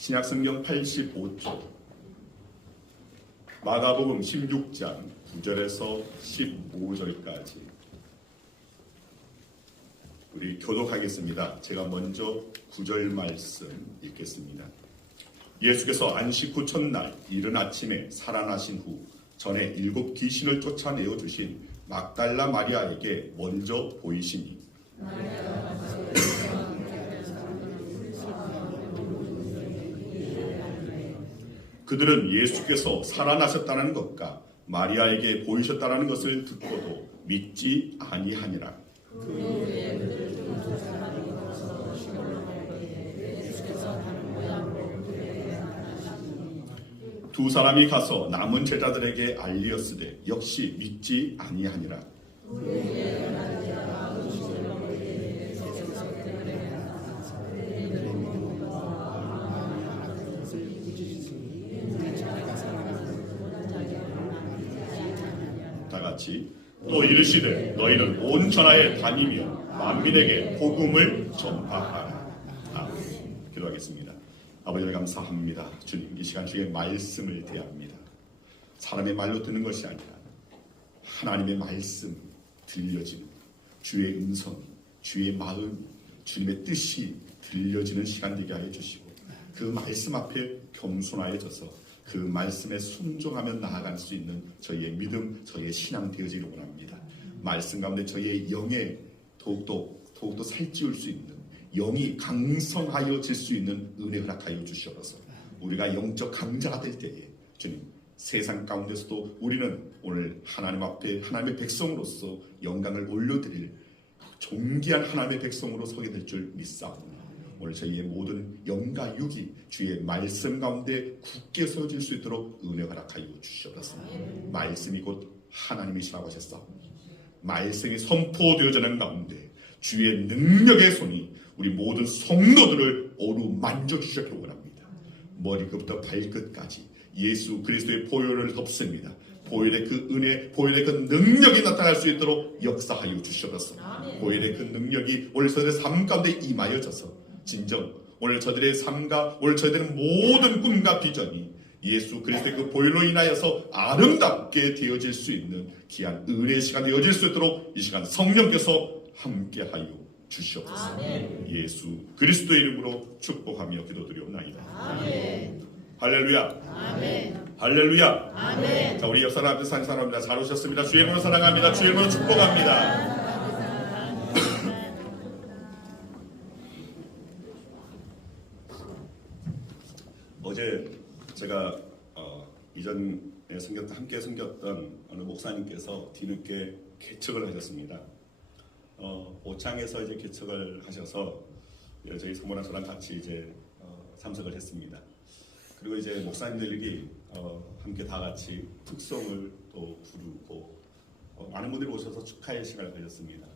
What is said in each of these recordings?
신약성경 85쪽 마가복음 16장 9절에서 15절까지 우리 교독하겠습니다. 제가 먼저 9절 말씀 읽겠습니다. 예수께서 안식 후 첫날 이른 아침에 살아나신 후 전에 7 귀신을 쫓아내어 주신 막달라 마리아에게 먼저 보이시니 그들은 예수께서 살아나셨다는 것과 마리아에게 보이셨다는 것을 듣고도 믿지 아니하니라. 두 사람이 가서 남은 제자들에게 알리었으되 역시 믿지 아니하니라. 다같이 또 이르시되 너희는 온 전하에 다니며 만민에게 복음을 전파하라. 아멘. 기도하겠습니다. 아버지 감사합니다. 주님, 이 시간 주의 말씀을 대합니다. 사람의 말로 듣는 것이 아니라 하나님의 말씀 들려지는 주의 음성, 주의 마음, 주님의 뜻이 들려지는 시간 되게 하여 주시고 그 말씀 앞에 겸손하여져서 그 말씀에 순종하며 나아갈 수 있는 저희의 믿음, 저희의 신앙 되어지길 원합니다. 말씀 가운데 저희의 영에 더욱더 살찌울 수 있는 영이 강성하여질 수 있는 은혜 허락하여 주시옵소서. 우리가 영적 강자가 될 때에 주님, 세상 가운데서도 우리는 오늘 하나님 앞에 하나님의 백성으로서 영광을 올려드릴 존귀한 하나님의 백성으로 서게 될 줄 믿사옵니다. 오늘 저희의 모든 영과 육이 주의 말씀 가운데 굳게 서질 수 있도록 은혜 허락하여 주시옵소서. 말씀이 곧 하나님이시라고 하셨사옵니다. 말씀이 선포되어지는 가운데 주의 능력의 손이 우리 모든 성도들을 어루만져 주셨기 원합니다. 머리끝부터 발끝까지 예수 그리스도의 보혈을 덮습니다. 보혈의 그 은혜, 보혈의 그 능력이 나타날 수 있도록 역사하여 주시옵소서. 보혈의 그 능력이 오늘 저들의 삶 가운데 임하여져서 진정 오늘 저들의 삶과 오늘 저희들의 모든 꿈과 비전이 예수 그리스도의 그 보혈로 인하여서 아름답게 되어질 수 있는 귀한 은혜의 시간 되어질 수 있도록 이 시간 성령께서 함께하여 주시옵소서. 아멘. 예수 그리스도의 이름으로 축복하며 기도드리옵나이다. 아멘. 할렐루야. 아멘. 할렐루야. 아멘. 자, 우리 옆 사람들 산 사람입니다. 잘 오셨습니다. 주의 이름으로 사랑합니다. 주의 이름으로 축복합니다. 어제 제가 이전에 함께 섬겼던 어느 목사님께서 뒤늦게 개척을 하셨습니다. 오창에서 이제 개척을 하셔서 저희 사모랑 저랑 같이 이제 참석을 했습니다. 그리고 이제 목사님들이 함께 다 같이 특송을 또 부르고 많은 분들이 오셔서 축하의 시간을 가졌습니다.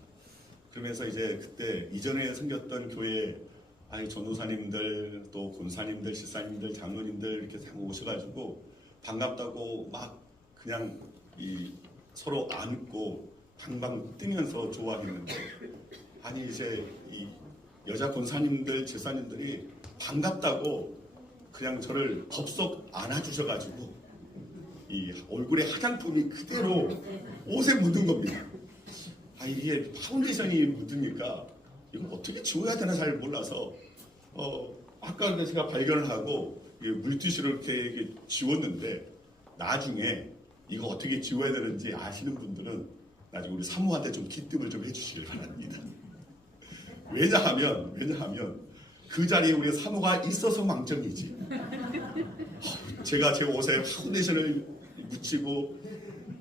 그러면서 이제 그때 이전에 섬겼던 교회 전도사님들 또 권사님들, 집사님들, 장로님들 이렇게 다 오셔가지고 반갑다고 막 그냥 서로 안고 방방 뛰면서 좋아했는데 이제 이 여자 권사님들, 집사님들이 반갑다고 그냥 저를 덥석 안아주셔가지고 이 얼굴에 화장품이 그대로 옷에 묻은 겁니다. 이게 파운데이션이 묻으니까 이거 어떻게 지워야 되나 잘 몰라서 아까 제가 발견을 하고 물티슈로 이렇게 지웠는데 나중에 이거 어떻게 지워야 되는지 아시는 분들은 나중에 우리 사모한테 좀 기뜸을 좀 해주시길 바랍니다. 왜냐하면 그 자리에 우리 사모가 있어서 망정이지. 제가 제 옷에 파운데이션을 묻히고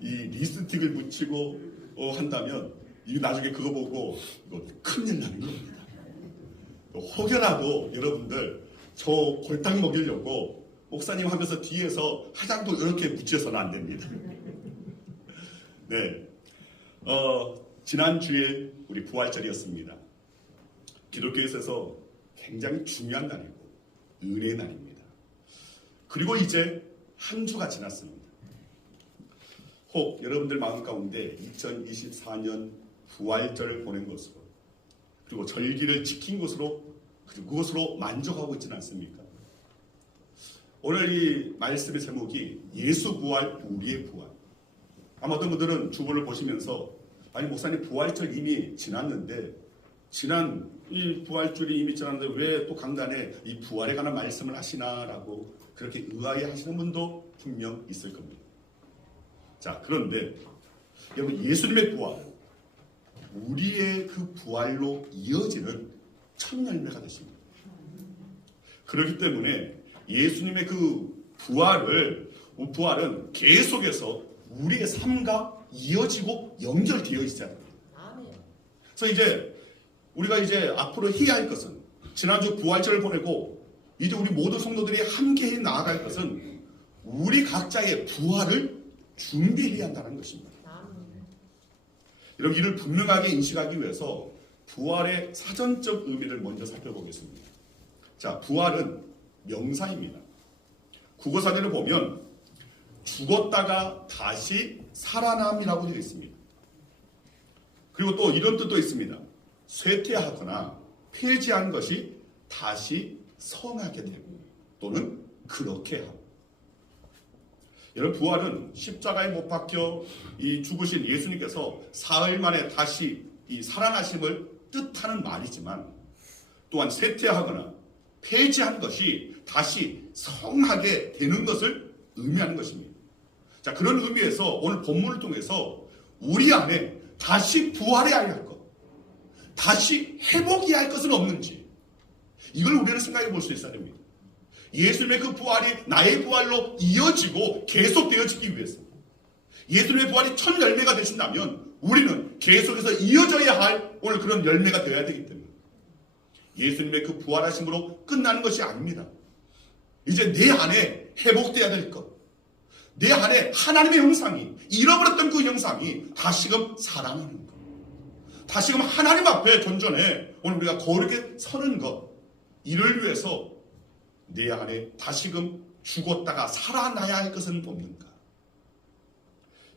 이 립스틱을 묻히고 한다면 나중에 그거 보고 이거 큰일 나는 겁니다. 혹여라도 여러분들 저 골탕 먹이려고 목사님 하면서 뒤에서 화장도 이렇게 묻혀서는 안 됩니다. 네, 지난주에 우리 부활절이었습니다. 기독교에서 굉장히 중요한 날이고 은혜의 날입니다. 그리고 이제 한 주가 지났습니다. 혹 여러분들 마음 가운데 2024년 부활절을 보낸 것으로 그리고 절기를 지킨 것으로 그리고 그것으로 만족하고 있지는 않습니까? 오늘 이 말씀의 제목이 예수 부활, 우리의 부활. 아마 어떤 분들은 주보를 보시면서 아니 목사님 부활절 이미 지났는데 지난 이 부활절이 이미 지났는데 왜 또 강단에 이 부활에 관한 말씀을 하시나라고 그렇게 의아해 하시는 분도 분명 있을 겁니다. 자, 그런데 여러분 예수님의 부활, 우리의 그 부활로 이어지는 첫 열매가 되십니다. 그렇기 때문에 예수님의 그 부활은 계속해서 우리의 삶과 이어지고 연결되어 있어야 됩니다. 그래서 이제 우리가 이제 앞으로 해야 할 것은 지난주 부활절을 보내고 이제 우리 모든 성도들이 함께 나아갈 것은 우리 각자의 부활을 준비해야 한다는 것입니다. 여러분 이를 분명하게 인식하기 위해서 부활의 사전적 의미를 먼저 살펴보겠습니다. 자, 부활은 명사입니다. 국어사전을 보면 죽었다가 다시 살아남이라고 되어 있습니다. 그리고 또 이런 뜻도 있습니다. 쇠퇴하거나 폐지한 것이 다시 성하게 되고 또는 그렇게 하고. 여러분 부활은 십자가에 못 박혀 이 죽으신 예수님께서 사흘 만에 다시 이 살아나심을 뜻하는 말이지만 또한 쇠퇴하거나 폐지한 것이 다시 성하게 되는 것을 의미하는 것입니다. 자, 그런 의미에서 오늘 본문을 통해서 우리 안에 다시 부활해야 할 것, 다시 회복해야 할 것은 없는지 이걸 우리는 생각해 볼 수 있어야 됩니다. 예수님의 그 부활이 나의 부활로 이어지고 계속되어지기 위해서 예수님의 부활이 첫 열매가 되신다면 우리는 계속해서 이어져야 할 오늘 그런 열매가 되어야 되기 때문에 예수님의 그 부활하심으로 끝나는 것이 아닙니다. 이제 내 안에 회복되어야 될 것, 내 안에 하나님의 형상이 잃어버렸던 그 형상이 다시금 살아나는 것, 다시금 하나님 앞에 존전해 오늘 우리가 거룩하게 서는 것, 이를 위해서 내 안에 다시금 죽었다가 살아나야 할 것은 없는가?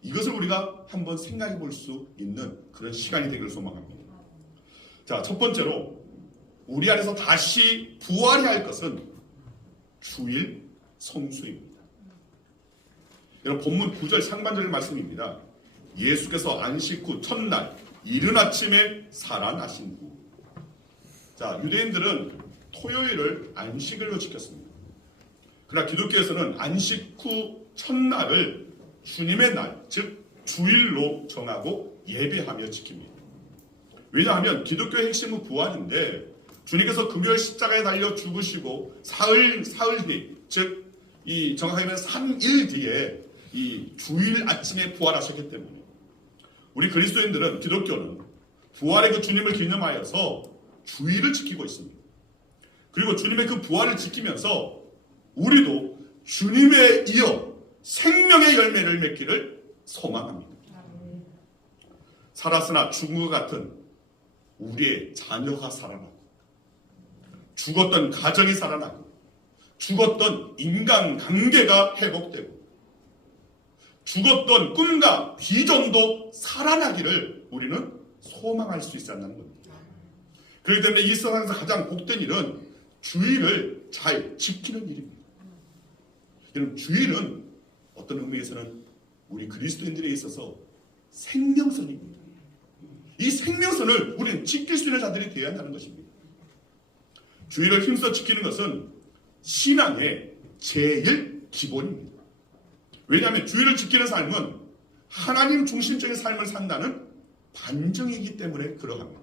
이것을 우리가 한번 생각해 볼 수 있는 그런 시간이 되기를 소망합니다. 자, 첫 번째로 우리 안에서 다시 부활해야 할 것은 주일 성수입니다. 여러분 본문 9절 상반절 말씀입니다. 예수께서 안식 후 첫날 이른 아침에 살아나신 후. 자, 유대인들은 토요일을 안식일로 지켰습니다. 그러나 기독교에서는 안식 후 첫날을 주님의 날, 즉 주일로 정하고 예배하며 지킵니다. 왜냐하면 기독교의 핵심은 부활인데 주님께서 금요일 십자가에 달려 죽으시고 사흘 뒤, 즉 이 정확하게 3일 뒤에 이 주일 아침에 부활하셨기 때문에 우리 그리스도인들은 기독교는 부활의 그 주님을 기념하여서 주일을 지키고 있습니다. 그리고 주님의 그 부활을 지키면서 우리도 주님에 이어 생명의 열매를 맺기를 소망합니다. 살았으나 죽은 것 같은 우리의 자녀가 살아나고 죽었던 가정이 살아나고 죽었던 인간관계가 회복되고 죽었던 꿈과 비전도 살아나기를 우리는 소망할 수 있어야 한다는 겁니다. 그렇기 때문에 이 세상에서 가장 복된 일은 주일을 잘 지키는 일입니다. 여러분 주일은 어떤 의미에서는 우리 그리스도인들에 있어서 생명선입니다. 이 생명선을 우리는 지킬 수 있는 자들이 되어야 한다는 것입니다. 주일을 힘써 지키는 것은 신앙의 제일 기본입니다. 왜냐하면 주일을 지키는 삶은 하나님 중심적인 삶을 산다는 반증이기 때문에 그러합니다.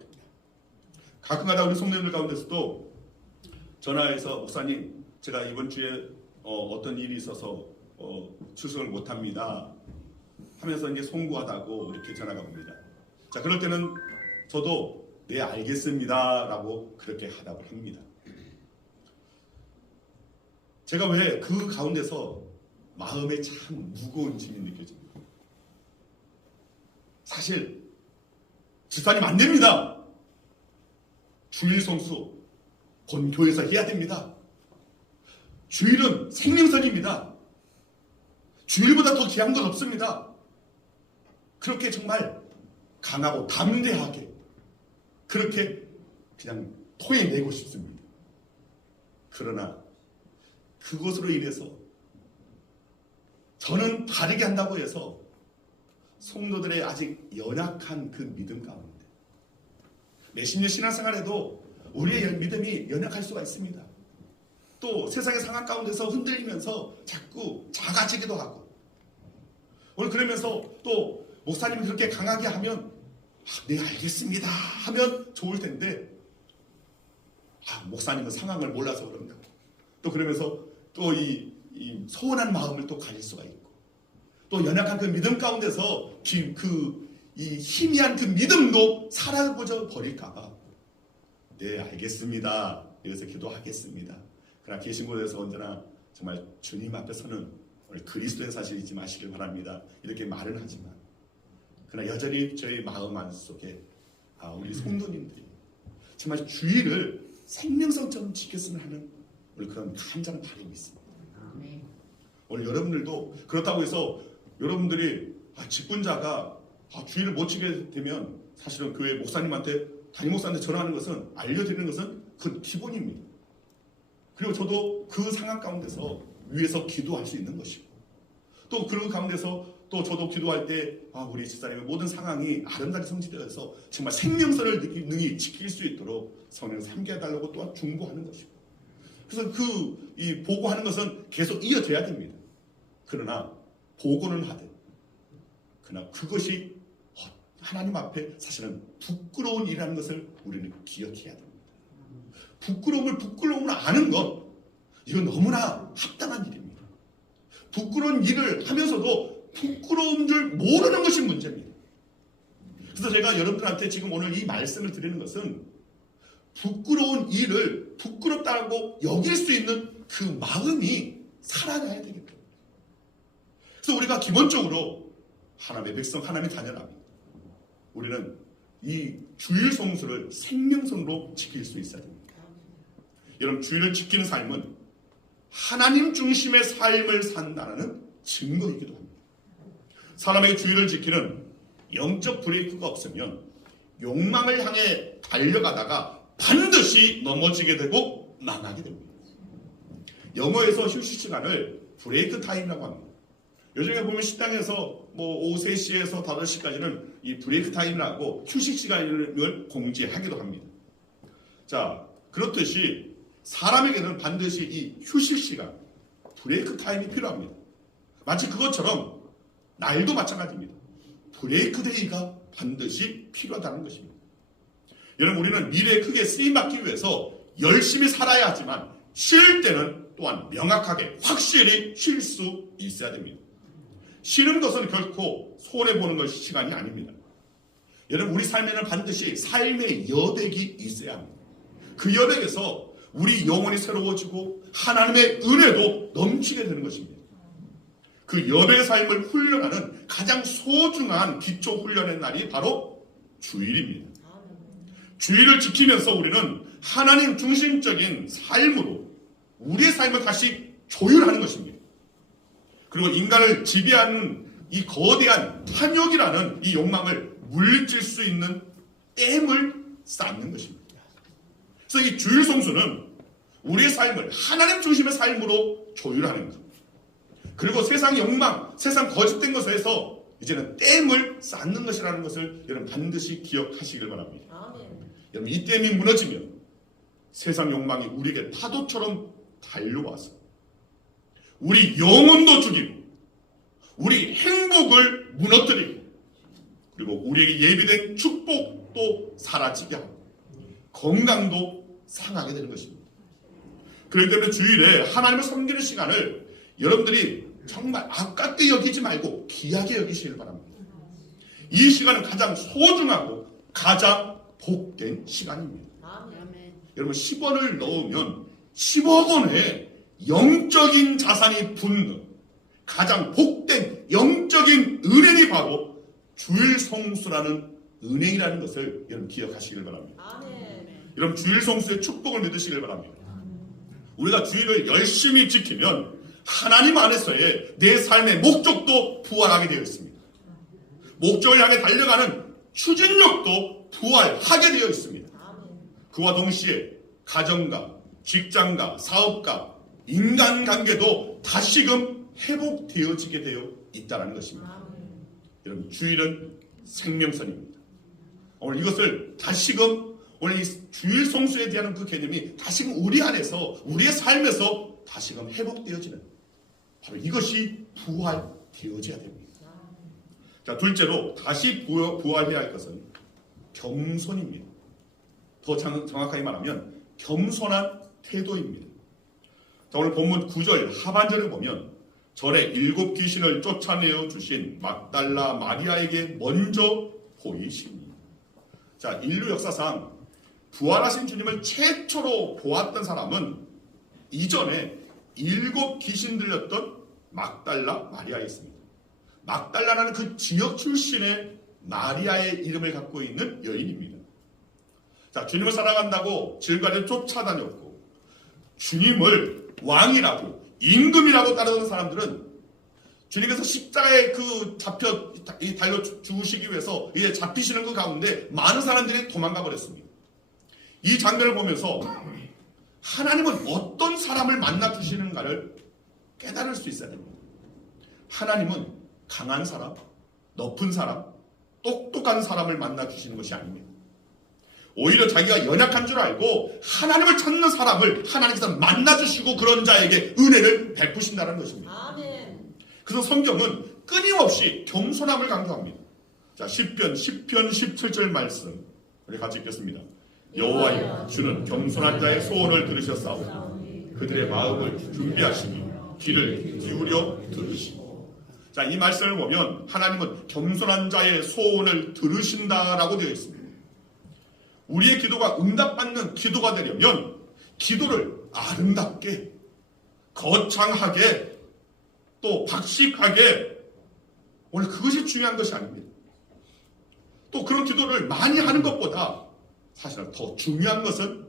가끔가다 우리 성도님들 가운데서도 전화해서 목사님 제가 이번 주에 어떤 일이 있어서 출석을 못합니다 하면서 이제 송구하다고 이렇게 전화가 옵니다. 자, 그럴 때는 저도 네 알겠습니다 라고 그렇게 하답을 합니다. 제가 왜 그 가운데서 마음에 참 무거운 짐이 느껴집니다. 사실 집사님 안 됩니다. 주일 성수 본교에서 해야 됩니다. 주일은 생명선입니다. 주일보다 더 귀한 건 없습니다. 그렇게 정말 강하고 담대하게 그렇게 그냥 토해내고 싶습니다. 그러나 그것으로 인해서 저는 다르게 한다고 해서 성도들의 아직 연약한 그 믿음 가운데 몇십 년 신앙생활에도 우리의 믿음이 연약할 수가 있습니다. 또 세상의 상황 가운데서 흔들리면서 자꾸 작아지기도 하고 오늘 그러면서 또 목사님이 그렇게 강하게 하면 네 알겠습니다 하면 좋을 텐데 목사님은 상황을 몰라서 그런다고 또 그러면서 또 이 서운한 마음을 또 가질 수가 있고 또 연약한 그 믿음 가운데서 이 희미한 그 믿음도 사라져 버릴까봐 네 알겠습니다 여기서 기도하겠습니다. 그러나 계신 곳에서 언제나 정말 주님 앞에서는 오늘 그리스도의 사실 잊지 마시길 바랍니다. 이렇게 말은 하지만 그러나 여전히 저희 마음 안속에 우리 성도님들이 정말 주의를 생명성처럼 지켰으면 하는 우리 그런 간절한 바람이 있습니다. 오늘 여러분들도 그렇다고 해서 여러분들이 직분자가 주의를 못 지게 되면 사실은 교회 목사님한테 담임 목사한테 전화하는 것은 알려드리는 것은 그 기본입니다. 그리고 저도 그 상황 가운데서 위에서 기도할 수 있는 것이고 또 그 가운데서 또 저도 기도할 때 우리 집사님의 모든 상황이 아름답게 성취되어서 정말 생명선을 능히 지킬 수 있도록 성령을 함께 해달라고 또한 중보하는 것이고 그래서 이 보고하는 것은 계속 이어져야 됩니다. 그러나 보고는 하되 그러나 그것이 하나님 앞에 사실은 부끄러운 일이라는 것을 우리는 기억해야 됩니다. 부끄러움을 아는 것 이건 너무나 합당한 일입니다. 부끄러운 일을 하면서도 부끄러운 줄 모르는 것이 문제입니다. 그래서 제가 여러분들한테 지금 오늘 이 말씀을 드리는 것은 부끄러운 일을 부끄럽다고 여길 수 있는 그 마음이 살아나야 되겠다. 그래서 우리가 기본적으로 하나님의 백성, 하나님의 자녀랍니다. 우리는 이 주일 성수를 생명선으로 지킬 수 있어야 됩니다. 여러분 주일을 지키는 삶은 하나님 중심의 삶을 산다는 증거이기도 합니다. 사람에게 주일을 지키는 영적 브레이크가 없으면 욕망을 향해 달려가다가 반드시 넘어지게 되고 망하게 됩니다. 영어에서 휴식 시간을 브레이크 타임이라고 합니다. 요즘에 보면 식당에서 오후 3시에서 5시까지는 이 브레이크 타임이라고 휴식 시간을 공지하기도 합니다. 자, 그렇듯이 사람에게는 반드시 이 휴식 시간, 브레이크 타임이 필요합니다. 마치 그것처럼 날도 마찬가지입니다. 브레이크 데이가 반드시 필요하다는 것입니다. 여러분 우리는 미래에 크게 쓰임받기 위해서 열심히 살아야 하지만 쉴 때는 또한 명확하게 확실히 쉴 수 있어야 됩니다. 쉬는 것은 결코 손해보는 것이 시간이 아닙니다. 여러분 우리 삶에는 반드시 삶의 여백이 있어야 합니다. 그 여백에서 우리 영혼이 새로워지고 하나님의 은혜도 넘치게 되는 것입니다. 그 여백의 삶을 훈련하는 가장 소중한 기초 훈련의 날이 바로 주일입니다. 주일을 지키면서 우리는 하나님 중심적인 삶으로 우리의 삶을 다시 조율하는 것입니다. 그리고 인간을 지배하는 이 거대한 탐욕이라는 이 욕망을 물리칠 수 있는 댐을 쌓는 것입니다. 그래서 이 주일 성수는 우리의 삶을 하나님 중심의 삶으로 조율하는 것. 그리고 세상 욕망, 세상 거짓된 것에서 이제는 댐을 쌓는 것이라는 것을 여러분 반드시 기억하시길 바랍니다. 여러분 이 댐이 무너지면 세상 욕망이 우리에게 파도처럼 달려와서 우리 영혼도 죽이고 우리 행복을 무너뜨리고 그리고 우리에게 예비된 축복도 사라지게 하고 건강도 상하게 되는 것입니다. 그렇기 때문에 주일에 하나님을 섬기는 시간을 여러분들이 정말 아깝게 여기지 말고 귀하게 여기시길 바랍니다. 이 시간은 가장 소중하고 가장 복된 시간입니다. 여러분 10원을 넣으면 10억 원의 영적인 자산이 붙는 가장 복된 영적인 은행이 바로 주일 성수라는 은행이라는 것을 여러분 기억하시길 바랍니다. 여러분 주일 성수의 축복을 믿으시길 바랍니다. 우리가 주일을 열심히 지키면 하나님 안에서의 내 삶의 목적도 부활하게 되어 있습니다. 목적을 향해 달려가는 추진력도 부활하게 되어 있습니다. 그와 동시에 가정가, 직장가, 사업가, 인간관계도 다시금 회복되어지게 되어 있다는 것입니다. 여러분, 주일은 생명선입니다. 오늘 이것을 다시금 오늘 이 주일 성수에 대한 그 개념이 다시금 우리 안에서 우리의 삶에서 다시금 회복되어지는 바로 이것이 부활되어져야 됩니다. 자, 둘째로 다시 부활해야 할 것은 겸손입니다. 더 정확하게 말하면 겸손한 태도입니다. 자, 오늘 본문 9절 하반절을 보면 절에 7 귀신을 쫓아내어 주신 막달라 마리아에게 먼저 보이십니다. 자, 인류 역사상 부활하신 주님을 최초로 보았던 사람은 이전에 7 귀신 들렸던 막달라 마리아였습니다. 막달라라는 그 지역 출신의 마리아의 이름을 갖고 있는 여인입니다. 자, 주님을 사랑한다고 지금까지 쫓아다녔고 주님을 왕이라고 임금이라고 따르는 사람들은 주님께서 십자가에 달려 죽으시기 위해서 이제 잡히시는 그 가운데 많은 사람들이 도망가 버렸습니다. 이 장면을 보면서 하나님은 어떤 사람을 만나 주시는가를 깨달을 수 있어야 됩니다. 하나님은 강한 사람, 높은 사람, 똑똑한 사람을 만나 주시는 것이 아닙니다. 오히려 자기가 연약한 줄 알고 하나님을 찾는 사람을 하나님께서 만나 주시고 그런 자에게 은혜를 베푸신다는 것입니다. 아멘. 그래서 성경은 끊임없이 겸손함을 강조합니다. 자, 시편 17절 말씀 우리 같이 읽겠습니다. 여호와여, 주는 겸손한 자의 소원을 들으셨사오니 그들의 마음을 준비하시니 귀를 기울여 들으시고. 자, 이 말씀을 보면 하나님은 겸손한 자의 소원을 들으신다라고 되어 있습니다. 우리의 기도가 응답받는 기도가 되려면 기도를 아름답게, 거창하게, 또 박식하게, 오늘 그것이 중요한 것이 아닙니다. 또 그런 기도를 많이 하는 것보다 사실 더 중요한 것은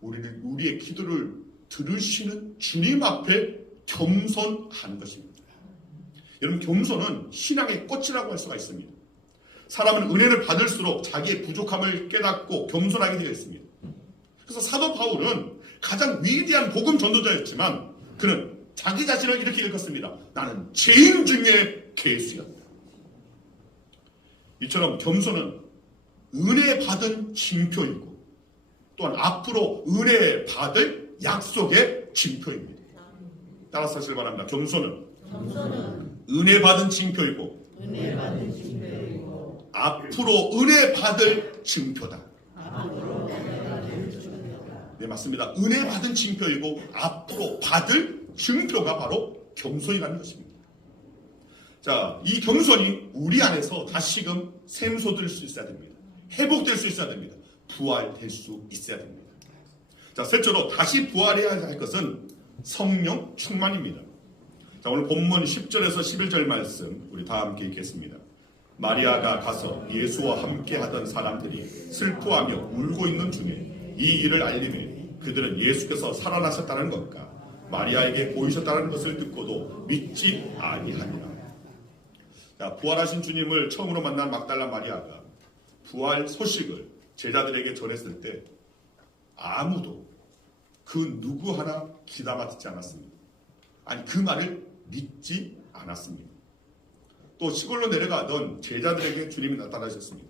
우리의 기도를 들으시는 주님 앞에 겸손하는 것입니다. 여러분, 겸손은 신앙의 꽃이라고 할 수가 있습니다. 사람은 은혜를 받을수록 자기의 부족함을 깨닫고 겸손하게 되어 있습니다. 그래서 사도 바울은 가장 위대한 복음 전도자였지만 그는 자기 자신을 이렇게 읽었습니다. 나는 죄인 중에 괴수였다. 이처럼 겸손은 은혜 받은 징표이고 또한 앞으로 은혜 받을 약속의 징표입니다. 따라서 하시길 바랍니다. 겸손은 은혜 받은 징표이고 앞으로 은혜 받을 징표다. 네, 맞습니다. 은혜 받은 징표이고 앞으로 받을 징표가 바로 겸손이라는 것입니다. 자, 이 겸손이 우리 안에서 다시금 샘솟을 수 있어야 됩니다. 회복될 수 있어야 됩니다. 부활될 수 있어야 됩니다. 자, 셋째로 다시 부활해야 할 것은 성령 충만입니다. 자, 오늘 본문 10절에서 11절 말씀 우리 다 함께 읽겠습니다. 마리아가 가서 예수와 함께 하던 사람들이 슬퍼하며 울고 있는 중에 이 일을 알리매 그들은 예수께서 살아나셨다는 것과 마리아에게 보이셨다는 것을 듣고도 믿지 아니하니라. 자, 부활하신 주님을 처음으로 만난 막달라 마리아가 부활 소식을 제자들에게 전했을 때 아무도 그 누구 하나 귀담아 듣지 않았습니다. 아니, 그 말을 믿지 않았습니다. 또 시골로 내려가던 제자들에게 주님이 나타나셨습니다.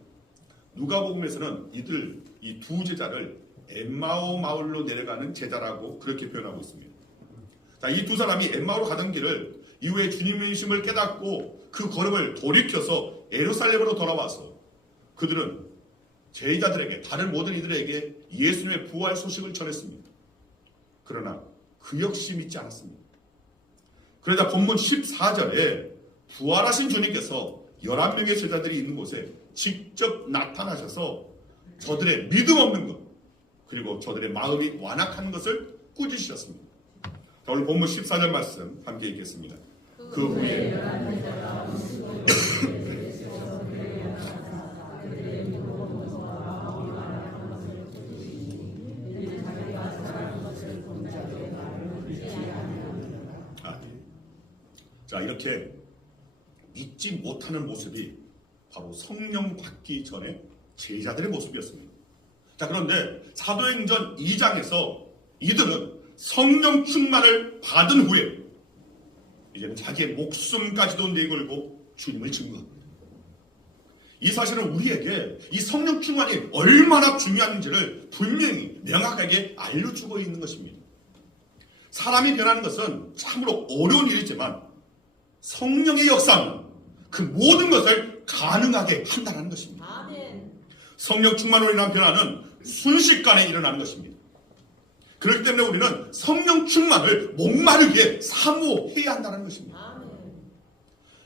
누가복음에서는 이 두 제자를 엠마오 마을로 내려가는 제자라고 그렇게 표현하고 있습니다. 자, 이 두 사람이 엠마오로 가던 길을 이후에 주님이심을 깨닫고 그 걸음을 돌이켜서 예루살렘으로 돌아와서 그들은 제자들에게, 다른 모든 이들에게 예수님의 부활 소식을 전했습니다. 그러나 그 역시 믿지 않았습니다. 그러자 본문 14절에 부활하신 주님께서 11명의 제자들이 있는 곳에 직접 나타나셔서 저들의 믿음 없는 것, 그리고 저들의 마음이 완악한 것을 꾸짖으셨습니다. 자, 오늘 본문 14절 말씀 함께 읽겠습니다. 그 후에 자, 이렇게 믿지 못하는 모습이 바로 성령 받기 전에 제자들의 모습이었습니다. 자, 그런데 사도행전 2장에서 이들은 성령 충만을 받은 후에 이제는 자기의 목숨까지도 내걸고 주님을 증거합니다. 이 사실은 우리에게 이 성령 충만이 얼마나 중요한지를 분명히 명확하게 알려주고 있는 것입니다. 사람이 변하는 것은 참으로 어려운 일이지만 성령의 역사는 그 모든 것을 가능하게 한다는 것입니다. 아멘. 성령 충만으로 인한 변화는 순식간에 일어나는 것입니다. 그렇기 때문에 우리는 성령 충만을 목마르게 사모해야 한다는 것입니다. 아멘.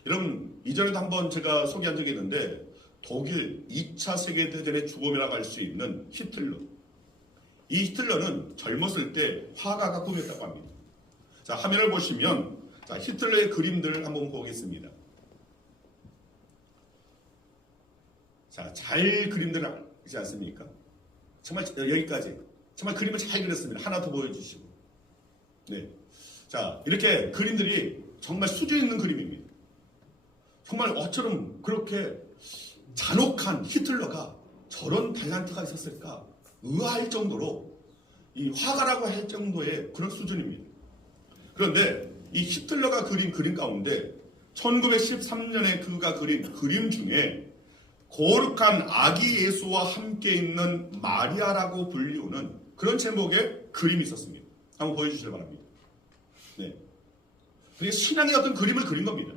여러분, 이전에도 한번 제가 소개한 적이 있는데 독일 2차 세계대전의 주범이라고 할 수 있는 히틀러. 이 히틀러는 젊었을 때 화가가 꿈이었다고 합니다. 자, 화면을 보시면 자, 히틀러의 그림들을 한번 보겠습니다. 자, 잘 그림들 있지 않습니까? 정말 여기까지. 정말 그림을 잘 그렸습니다. 하나 더 보여주시고. 네. 자, 이렇게 그림들이 정말 수준 있는 그림입니다. 정말 어처럼 그렇게 잔혹한 히틀러가 저런 탤런트가 있었을까 의아할 정도로 이 화가라고 할 정도의 그런 수준입니다. 그런데 이 히틀러가 그린 그림 가운데 1913년에 그가 그린 그림 중에 거룩한 아기 예수와 함께 있는 마리아라고 불리우는 그런 제목의 그림이 있었습니다. 한번 보여주시기 바랍니다. 네. 그게 신앙의 어떤 그림을 그린 겁니다.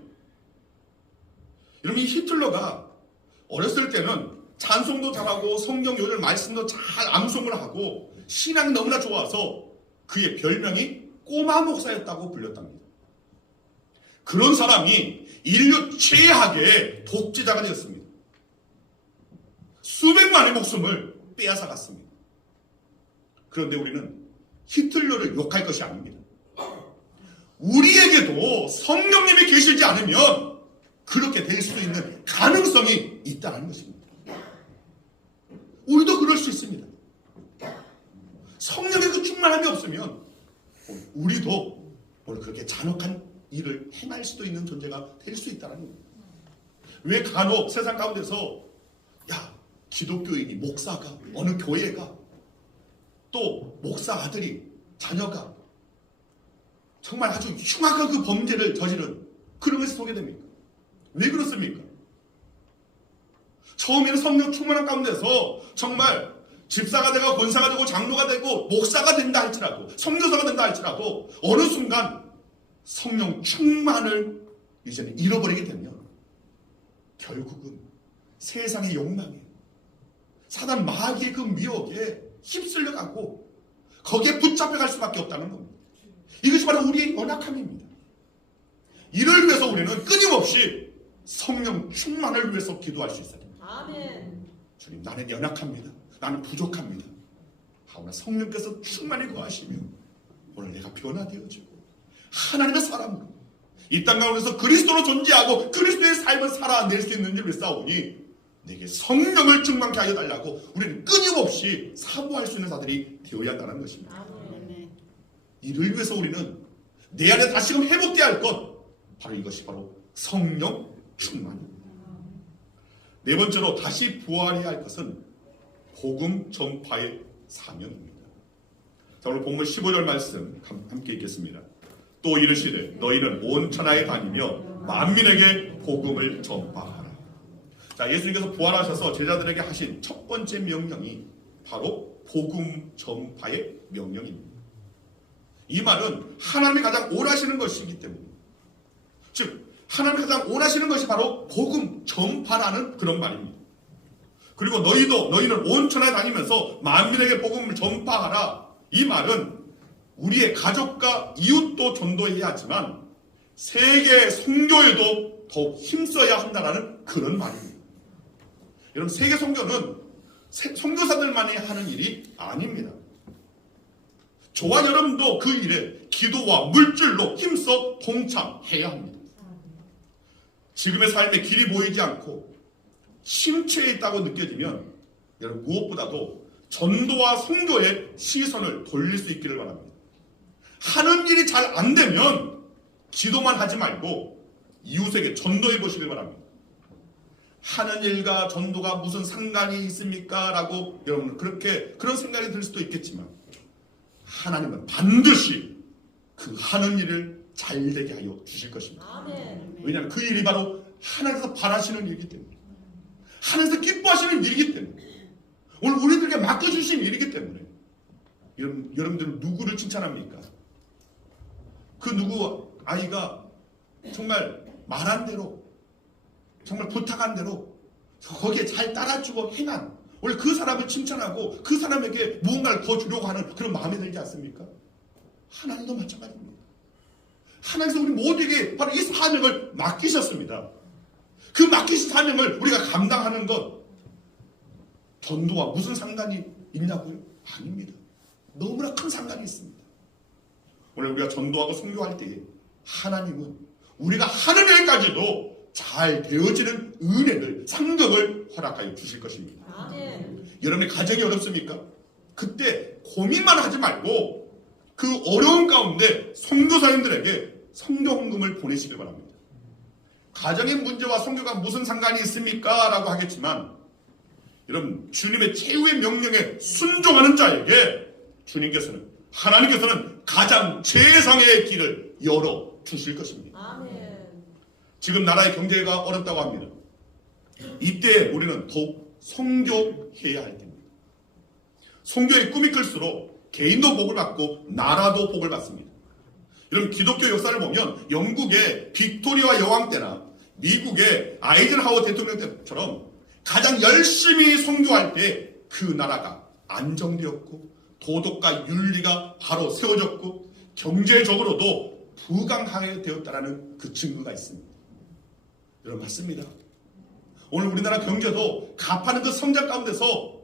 여러분, 이 히틀러가 어렸을 때는 찬송도 잘하고 성경 요절 말씀도 잘 암송을 하고 신앙이 너무나 좋아서 그의 별명이 꼬마 목사였다고 불렸답니다. 그런 사람이 인류 최악의 독재자가 되었습니다. 수백만의 목숨을 빼앗아갔습니다. 그런데 우리는 히틀러를 욕할 것이 아닙니다. 우리에게도 성령님이 계시지 않으면 그렇게 될 수 있는 가능성이 있다는 것입니다. 우리도 그럴 수 있습니다. 성령의 그 충만함이 없으면 우리도 오늘 그렇게 잔혹한 일을 행할 수도 있는 존재가 될 수 있다는 겁니다. 왜 간혹 세상 가운데서 기독교인이 목사가 어느 교회가 또 목사 아들이 자녀가 정말 아주 흉악한 그 범죄를 저지른 그런 것이 소개됩니까? 왜 그렇습니까? 처음에는 성령 충만한 가운데서 정말 집사가 되고 권사가 되고 장로가 되고 목사가 된다 할지라도 선교사가 된다 할지라도 어느 순간 성령 충만을 이제는 잃어버리게 되면 결국은 세상의 욕망에 사단 마귀의 그 미혹에 휩쓸려가고 거기에 붙잡혀갈 수밖에 없다는 겁니다. 이것이 바로 우리의 연약함입니다. 이를 위해서 우리는 끊임없이 성령 충만을 위해서 기도할 수 있어야 됩니다. 아멘. 주님, 나는 연약합니다. 나는 부족합니다. 하오나 성령께서 충만히 거하시며 오늘 내가 변화되어지고 하나님의 사람으로 이 땅 가운데서 그리스도로 존재하고 그리스도의 삶을 살아낼 수 있는 일을 싸우니 내게 성령을 충만케 하여 달라고 우리는 끊임없이 사모할 수 있는 자들이 되어야 한다는 것입니다. 아멘. 이를 위해서 우리는 내 안에 다시금 회복되어야 할 것, 바로 이것이 바로 성령 충만입니다. 네 번째로 다시 부활해야 할 것은 복음 전파의 사명입니다. 자, 오늘 본문 15절 말씀 함께 읽겠습니다. 또 이르시되 너희는 온 천하에 다니며 만민에게 복음을 전파하라. 자, 예수님께서 부활하셔서 제자들에게 하신 첫 번째 명령이 바로 복음 전파의 명령입니다. 이 말은 하나님이 가장 원하시는 것이기 때문입니다. 즉 하나님이 가장 원하시는 것이 바로 복음 전파라는 그런 말입니다. 그리고 너희는 온 천하에 다니면서 만민에게 복음을 전파하라. 이 말은 우리의 가족과 이웃도 전도해야 하지만 세계 선교에도 더욱 힘써야 한다는 그런 말입니다. 여러분, 세계 선교는 선교사들만이 하는 일이 아닙니다. 저와 여러분도 그 일에 기도와 물질로 힘써 동참해야 합니다. 지금의 삶에 길이 보이지 않고 심취해 있다고 느껴지면 여러분 무엇보다도 전도와 선교에 시선을 돌릴 수 있기를 바랍니다. 하는 일이 잘 안 되면 기도만 하지 말고 이웃에게 전도해 보시길 바랍니다. 하는 일과 전도가 무슨 상관이 있습니까? 라고 여러분 그런 생각이 들 수도 있겠지만 하나님은 반드시 그 하는 일을 잘되게 하여 주실 것입니다. 아멘. 왜냐하면 그 일이 바로 하나님께서 바라시는 일이기 때문에, 하나님께서 기뻐하시는 일이기 때문에, 오늘 우리들에게 맡겨주신 일이기 때문에. 여러분들은 누구를 칭찬합니까? 그 누구 아이가 정말 말한 대로, 정말 부탁한 대로 거기에 잘 따라주고 행한, 오늘 그 사람을 칭찬하고 그 사람에게 무언가를 더 주려고 하는 그런 마음이 들지 않습니까? 하나님도 마찬가지입니다. 하나님께서 우리 모두에게 바로 이 사명을 맡기셨습니다. 그 맡기신 사명을 우리가 감당하는 것, 전도와 무슨 상관이 있냐고요? 아닙니다. 너무나 큰 상관이 있습니다. 오늘 우리가 전도하고 선교할 때에 하나님은 우리가 하는 일까지도 잘 되어지는 은혜를, 상급을 허락하여 주실 것입니다. 아멘. 여러분의 가정이 어렵습니까? 그때 고민만 하지 말고 그 어려운 가운데 선교사님들에게 선교 헌금을 보내시길 바랍니다. 가정의 문제와 선교가 무슨 상관이 있습니까? 라고 하겠지만, 여러분, 주님의 최후의 명령에 순종하는 자에게 하나님께서는 가장 최상의 길을 열어 주실 것입니다. 아멘. 지금 나라의 경제가 어렵다고 합니다. 이때 우리는 더욱 선교해야 할 때입니다. 선교의 꿈이 클수록 개인도 복을 받고 나라도 복을 받습니다. 여러분, 기독교 역사를 보면 영국의 빅토리아 여왕 때나 미국의 아이젠하워 대통령 때처럼 가장 열심히 선교할 때 그 나라가 안정되었고 도덕과 윤리가 바로 세워졌고 경제적으로도 부강하게 되었다라는 그 증거가 있습니다. 여러분, 맞습니다. 오늘 우리나라 경제도 가파른 그 성장 가운데서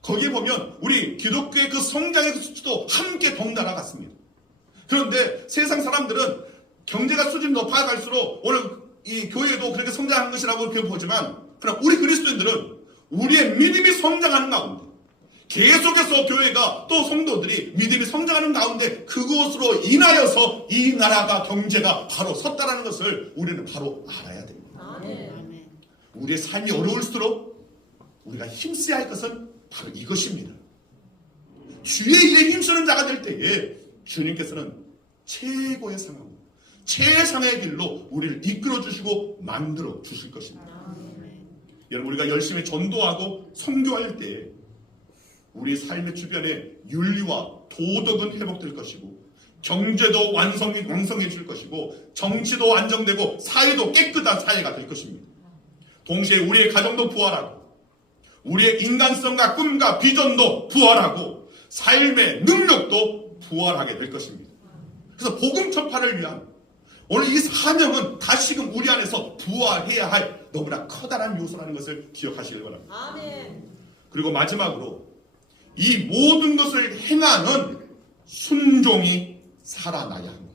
거기에 보면 우리 기독교의 그 성장의 그 수치도 함께 덩달아 갔습니다. 그런데 세상 사람들은 경제가 수준이 높아갈수록 오늘 이 교회도 그렇게 성장한 것이라고 보지만, 그러나 우리 그리스도인들은 우리의 믿음이 성장하는 가운데, 계속해서 교회가 또 성도들이 믿음이 성장하는 가운데 그것으로 인하여서 이 나라가 경제가 바로 섰다라는 것을 우리는 바로 알아야 됩니다. 아멘. 우리의 삶이 어려울수록 우리가 힘써야 할 것은 바로 이것입니다. 주의 일에 힘쓰는 자가 될 때에 주님께서는 최고의 상황, 최상의 길로 우리를 이끌어 주시고 만들어 주실 것입니다. 여러분, 우리가 열심히 전도하고 선교할 때에 우리 삶의 주변에 윤리와 도덕은 회복될 것이고, 경제도 왕성해질 것이고, 정치도 안정되고, 사회도 깨끗한 사회가 될 것입니다. 동시에 우리의 가정도 부활하고, 우리의 인간성과 꿈과 비전도 부활하고, 삶의 능력도 부활하게 될 것입니다. 그래서 복음 전파를 위한 오늘 이 사명은 다시금 우리 안에서 부활해야 할 너무나 커다란 요소라는 것을 기억하시길 바랍니다. 아멘. 그리고 마지막으로 이 모든 것을 행하는 순종이 살아나야 합니다.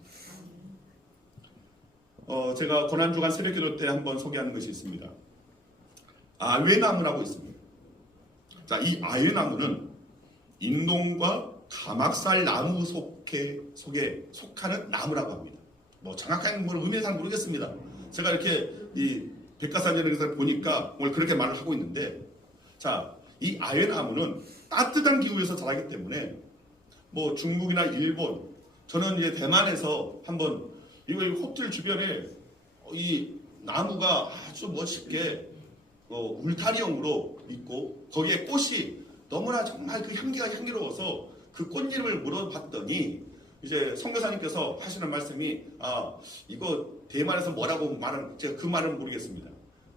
제가 고난주간 새벽기도 때 한번 소개하는 것이 있습니다. 아외나무라고 있습니다. 자, 이 아외나무는 인동과 가막살 나무 속에 속하는 나무라고 합니다. 뭐 정확한 의미는 잘 모르겠습니다. 제가 이렇게 이 백과사전에서 보니까 오늘 그렇게 말을 하고 있는데, 자, 이 아외나무는 따뜻한 기후에서 자라기 때문에 뭐 중국이나 일본, 저는 이제 대만에서 한번 이거 호텔 주변에 이 나무가 아주 멋있게 울타리형으로 있고 거기에 꽃이 너무나 정말 그 향기가 향기로워서 그 꽃잎을 물어봤더니 이제 선교사님께서 하시는 말씀이, 이거 대만에서 뭐라고 말은 제가 그 말은 모르겠습니다.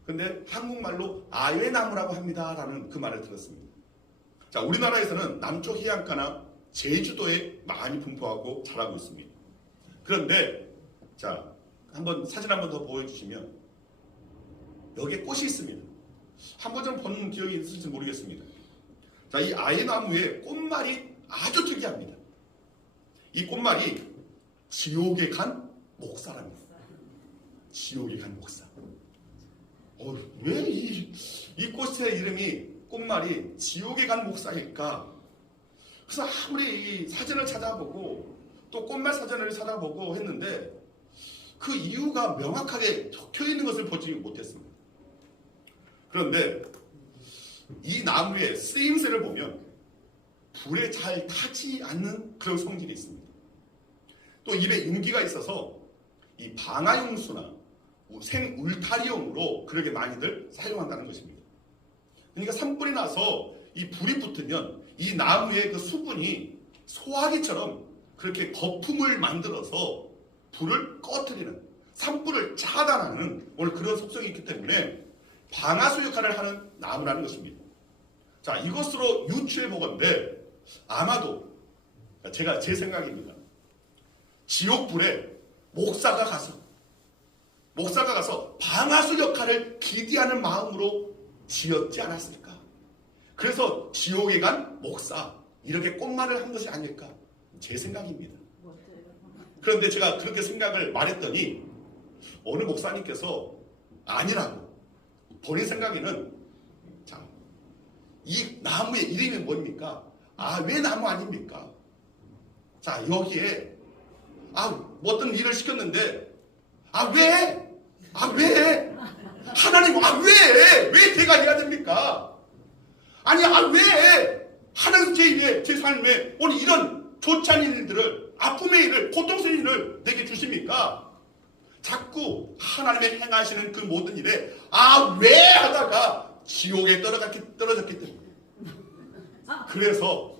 근데 한국말로 아외나무라고 합니다라는 그 말을 들었습니다. 자, 우리나라에서는 남쪽 해안가나 제주도에 많이 분포하고 자라고 있습니다. 그런데 자, 한번 사진 한번 더 보여주시면 여기에 꽃이 있습니다. 한번 좀 본 기억이 있을지 모르겠습니다. 자, 이 아외나무의 꽃말이 아주 특이합니다. 이 꽃말이 지옥에 간 목사랍니다. 지옥에 간 목사. 왜 이 꽃의 이름이 꽃말이 지옥에 간 목사일까? 그래서 아무리 이 사진을 찾아보고 또 꽃말 사전을 찾아보고 했는데 그 이유가 명확하게 적혀 있는 것을 보지 못했습니다. 그런데 이 나무의 쓰임새를 보면 불에 잘 타지 않는 그런 성질이 있습니다. 또 입에 윤기가 있어서 이 방화용수나 생울타리용으로 그렇게 많이들 사용한다는 것입니다. 그러니까 산불이 나서 이 불이 붙으면 이 나무의 그 수분이 소화기처럼 그렇게 거품을 만들어서 불을 꺼뜨리는, 산불을 차단하는 오늘 그런 속성이 있기 때문에 방아수 역할을 하는 나무라는 것입니다. 자, 이것으로 유추해 보건대 아마도 제 생각입니다. 지옥불에 목사가 가서 방아수 역할을 기대하는 마음으로 지었지 않았을까? 그래서 지옥에 간 목사 이렇게 꽃말을 한 것이 아닐까? 제 생각입니다. 그런데 제가 그렇게 생각을 말했더니 어느 목사님께서 아니라고, 본인 생각에는 자, 이 나무의 이름이 뭡니까? 왜 나무 아닙니까? 자, 여기에 어떤 일을 시켰는데 왜? 하나님 왜 제가 해야 됩니까? 아니 왜 하나님 제 일에 제 삶에 오늘 이런 좋지 않은 일들을, 아픔의 일을, 고통스러운 일을 내게 주십니까? 자꾸 하나님의 행하시는 그 모든 일에 왜 하다가 지옥에 떨어졌기 때문에, 그래서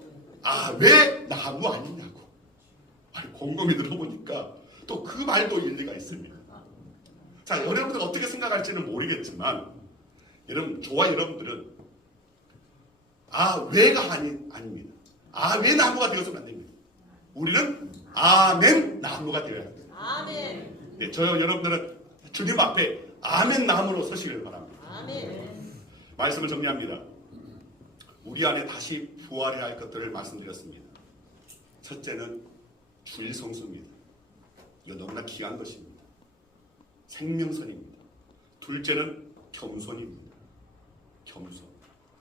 왜 나무 아니냐고 곰곰이 들어보니까 또 그 말도 일리가 있습니다. 자, 여러분들 어떻게 생각할지는 모르겠지만 저와 여러분들은 왜가 아닙니다. 왜 나무가 되어서는 안 됩니다. 우리는 아멘 나무가 되어야 합니다. 아멘. 네, 여러분들은 주님 앞에 아멘 나무로 서시길 바랍니다. 아멘. 말씀을 정리합니다. 우리 안에 다시 부활해야 할 것들을 말씀드렸습니다. 첫째는 주일 성수입니다. 이거 너무나 귀한 것입니다. 생명선입니다. 둘째는 겸손입니다. 겸손.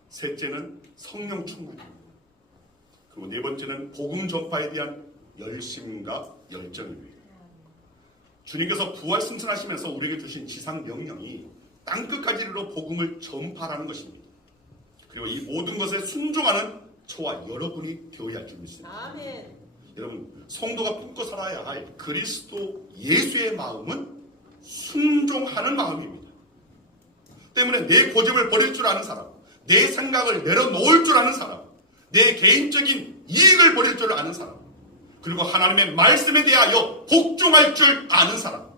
셋째는 성령 충만입니다. 그리고 네 번째는 복음 전파에 대한 열심과 열정입니다. 주님께서 부활 승천하시면서 우리에게 주신 지상 명령이 땅끝까지 이르러 복음을 전파하라는 것입니다. 그리고 이 모든 것에 순종하는 저와 여러분이 되어야 할 줄 믿습니다. 아멘. 여러분, 성도가 품고 살아야 할 그리스도 예수의 마음은 순종하는 마음입니다. 때문에 내 고집을 버릴 줄 아는 사람, 내 생각을 내려놓을 줄 아는 사람, 내 개인적인 이익을 버릴 줄 아는 사람, 그리고 하나님의 말씀에 대하여 복종할 줄 아는 사람,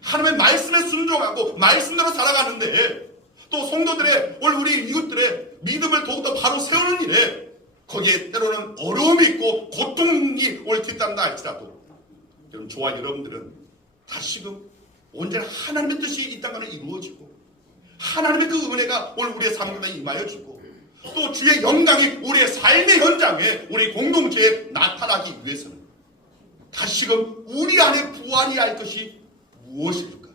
하나님의 말씀에 순종하고 말씀대로 살아가는데 또 성도들의, 우리 이웃들의 믿음을 더욱더 바로 세우는 일에 거기에 때로는 어려움이 있고 고통이 뒷담다 할지라도 여러분, 저와 여러분들은 다시금 언제나 하나님의 뜻이 이 땅 안에 이루어지고 하나님의 그 은혜가 오늘 우리의 삶에 임하여지고 또 주의 영광이 우리의 삶의 현장에, 우리 공동체에 나타나기 위해서는 다시금 우리 안에 부활해야 할 것이 무엇일까?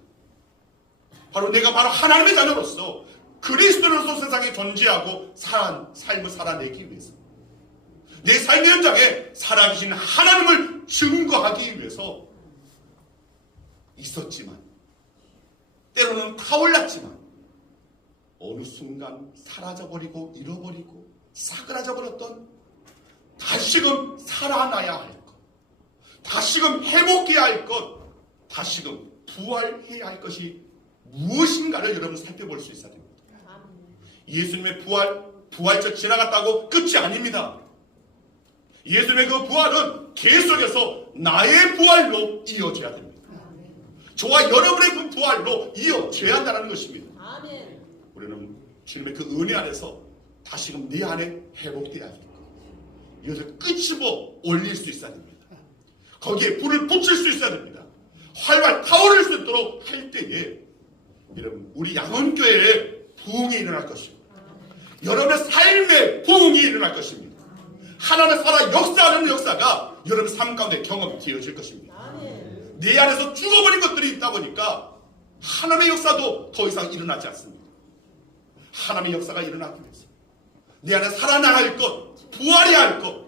바로 내가 하나님의 자녀로서 그리스도로서 세상에 존재하고 삶을 살아내기 위해서, 내 삶의 현장에 살아계신 하나님을 증거하기 위해서 있었지만, 때로는 타올랐지만 어느 순간 사라져버리고 잃어버리고 사그라져버렸던, 다시금 살아나야 할 것, 다시금 회복해야 할 것, 다시금 부활해야 할 것이 무엇인가를 여러분 살펴볼 수 있어야 됩니다. 예수님의 부활절 지나갔다고 끝이 아닙니다. 예수님의 그 부활은 계속해서 나의 부활로 이어져야 됩니다. 저와 여러분의 그 부활로 이어져야 한다는 것입니다. 아멘. 우리는 주님의 그 은혜 안에서 다시금 내 안에 회복되어야 하고 이것을 끄집어 올릴 수 있어야 됩니다. 거기에 불을 붙일 수 있어야 됩니다. 활활 타오를 수 있도록 할 때에 여러분, 우리 양원교회에 부흥이 일어날 것입니다. 여러분의 삶에 부흥이 일어날 것입니다. 하나님의 살아 역사하는 역사가 여러분의 삶 가운데 경험이 되어질 것입니다. 아멘. 내 안에서 죽어버린 것들이 있다 보니까 하나님의 역사도 더 이상 일어나지 않습니다. 하나님의 역사가 일어나기 위해서 내 안에 살아나갈 것, 부활해야 할 것,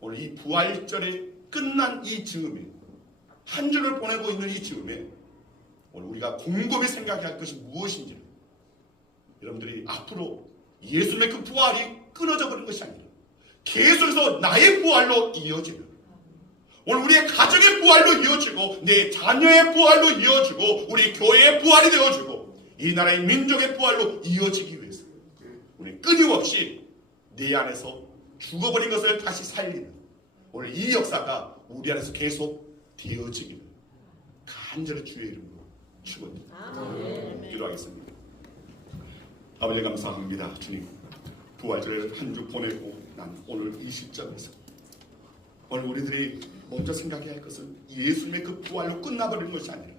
오늘 이 부활절에 끝난 이 즈음에, 한 주를 보내고 있는 이 즈음에 오늘 우리가 곰곰이 생각해야 할 것이 무엇인지, 여러분들이 앞으로 예수님의 그 부활이 끊어져 버린 것이 아니라 계속해서 나의 부활로 이어지는, 오늘 우리의 가정의 부활로 이어지고 내 자녀의 부활로 이어지고 우리 교회의 부활이 되어지고 이 나라의 민족의 부활로 이어지기 위해서 우리 끊임없이 내 안에서 죽어버린 것을 다시 살리는 오늘 이 역사가 우리 안에서 계속 되어지기를 간절히 주의 이름으로 축원드립니다. 기도하겠습니다. 아버지 감사합니다. 주님, 부활절 한 주 보내고 난 오늘 이 시점에서 오늘 우리들이 먼저 생각해야 할 것은 예수님의 그 부활로 끝나버리는 것이 아니라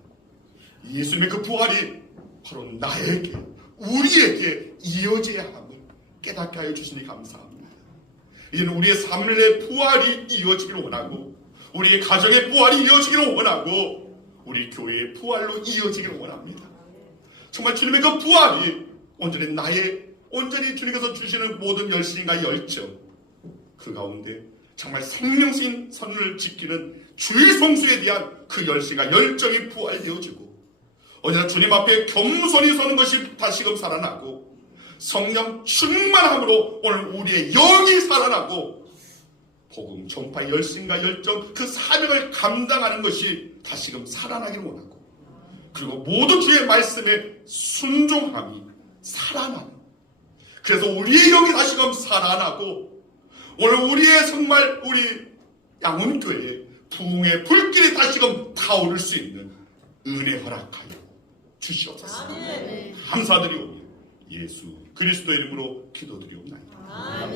예수님의 그 부활이 바로 나에게, 우리에게 이어져야 함을 깨닫게 하여 주시니 감사합니다. 이제는 우리의 삶의 부활이 이어지기를 원하고 우리의 가정의 부활이 이어지기를 원하고 우리 교회의 부활로 이어지기를 원합니다. 정말 주님의 그 부활이 온전히 온전히 주님께서 주시는 모든 열심과 열정, 그 가운데 정말 생명신 선을 지키는 주의 성수에 대한 그 열심과 열정이 부활되어지고 언제나 주님 앞에 겸손히 서는 것이 다시금 살아나고 성령 충만함으로 오늘 우리의 영이 살아나고 복음 전파의 열심과 열정, 그 사명을 감당하는 것이 다시금 살아나기를 원하고 그리고 모든 주의 말씀에 순종함이 살아나는, 그래서 우리의 영이 다시금 살아나고 오늘 우리의 정말 우리 양훈교회에 부흥의 불길이 다시금 타오를 수 있는 은혜 허락하여 주시옵소서. 감사드리오니 예수 그리스도의 이름으로 기도드리옵나이다.